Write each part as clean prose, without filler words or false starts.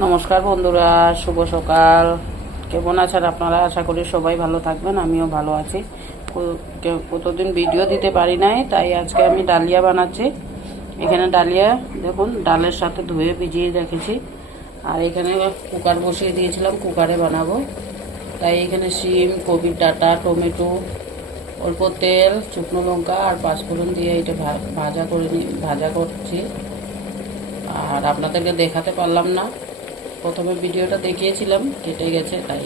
নমস্কার বন্ধুরা, শুভ সকাল। কেমন আছেন আপনারা? আশা করি সবাই ভালো থাকবেন, আমিও ভালো আছি। কতদিন ভিডিও দিতে পারি নাই, তাই আজকে আমি ডালিয়া বানাচ্ছি। এখানে ডালিয়া দেখুন, ডালের সাথে ধুয়ে ভিজিয়ে রেখেছি। আর এখানে কুকার বসিয়ে দিয়েছিলাম, কুকারে বানাবো। তাই এখানে শিম, কপির ডাঁটা, টমেটো, অল্প তেল, শুকনো লঙ্কা আর পাঁচফোড়ন দিয়ে এটা ভাজা করছি। আর আপনাদেরকে দেখাতে পারলাম না, প্রথমে ভিডিওটা দেখিয়েছিলাম, কেটে গেছে, তাই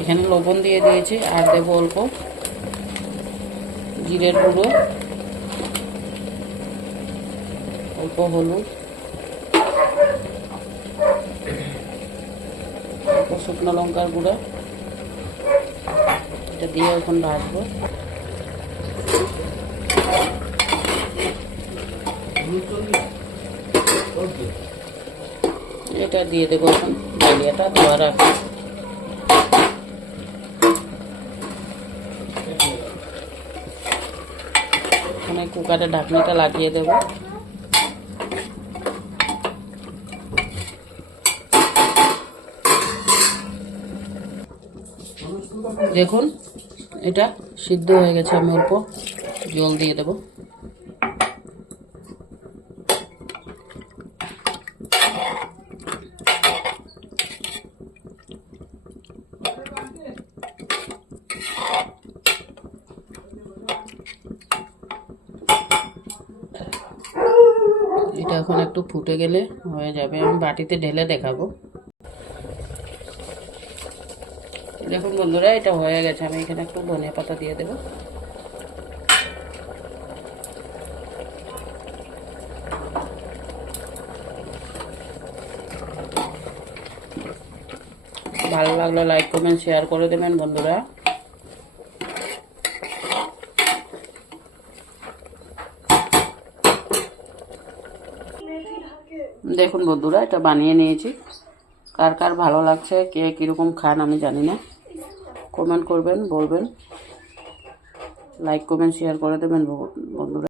এখানে লবণ দিয়ে দিয়েছি। আর দেবো অল্প জিরের গুঁড়ো, অল্প হলুদ, অল্প শুকনো লঙ্কার গুঁড়ো। এটা দিয়ে এখন ভাজবো। এটা দিয়ে দেবো এখন ডালিয়াটা ধোয়া রাখবো। এখানে কুকারে ঢাকনিটা লাগিয়ে দেব। দেখুন এটা সিদ্ধ হয়ে গেছে, আমি অল্প জল দিয়ে দেব। এটা এখন একটু ফুটে গেলে হয়ে যাবে, আমি বাটিতে ঢেলে দেখাবো। দেখুন বন্ধুরা, এটা হয়ে গেছে। আমি এখানে একটু ধনিয়া পাতা দিয়ে দেব। ভালো লাগলে লাইক কমেন্ট শেয়ার করে দেবেন বন্ধুরা। দেখুন বন্ধুরা, এটা বানিয়ে নিয়েছি। কার কার ভালো লাগছে, কে কীরকম খান আমি জানি না, কমেন্ট করবেন, বলবেন। লাইক কমেন্ট শেয়ার করে দেবেন বন্ধুরা।